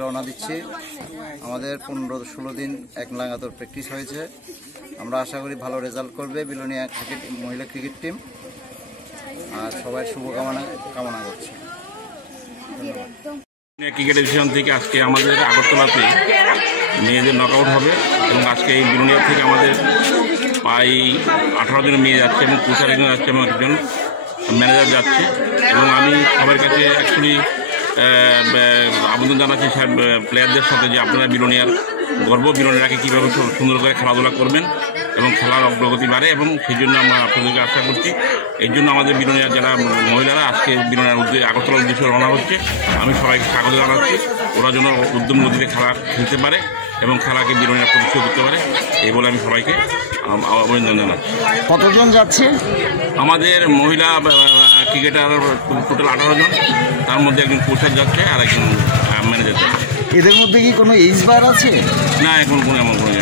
রওনা দিচ্ছি। আমাদের 15-16 দিন এক লাগাতার প্র্যাকটিস হয়েছে। আমরা আশা করি ভালো রেজাল্ট করবে বিলোনিয়া মহিলা ক্রিকেট টিম, আর সবাই শুভকামনা করছি। ক্রিকেট এসোসিয়েশন থেকে আজকে আমাদের আগরতলাতে মেয়েদের নকআউট হবে এবং আজকে এই বিলোনিয়া থেকে আমাদের প্রায় 18 জন মেয়ে যাচ্ছে এবং কোচার একজন যাচ্ছে এবং একজন ম্যানেজার যাচ্ছে। এবং আমি সবার কাছে অ্যাকচুয়ালি আবেদন জানাচ্ছি প্লেয়ারদের সাথে যে আপনারা বিলোনিয়ার গর্ব, বিলোনিয়াকে কীভাবে সুন্দর করে খেলাধুলা করবেন এবং খেলার অগ্রগতি বাড়ে, এবং সেই জন্য আমরা আপনাদেরকে আশা করছি। এই জন্য আমাদের বিলোনিয়ার যারা মহিলারা আজকে বিলোনিয়ার আগরতলার উদ্দেশ্যে রওনা হচ্ছে, আমি সবাইকে স্বাগত জানাচ্ছি। ওরা যেন উদ্যম গতিতে খেলা খেলতে পারে এবং খেলাকে বিলোনিয়া প্রতিষ্ঠিত করতে পারে, এই বলে আমি সবাইকে অভিনন্দন জানাচ্ছি। কতজন যাচ্ছে? আমাদের মহিলা ক্রিকেটার টোটাল 18 জন, তার মধ্যে একজন কোচার যাচ্ছে আর একজন ম্যানেজার যাচ্ছে। এদের মধ্যে কি কোনো এইজ বার আছে? না, এখন কোনো এমন কোনো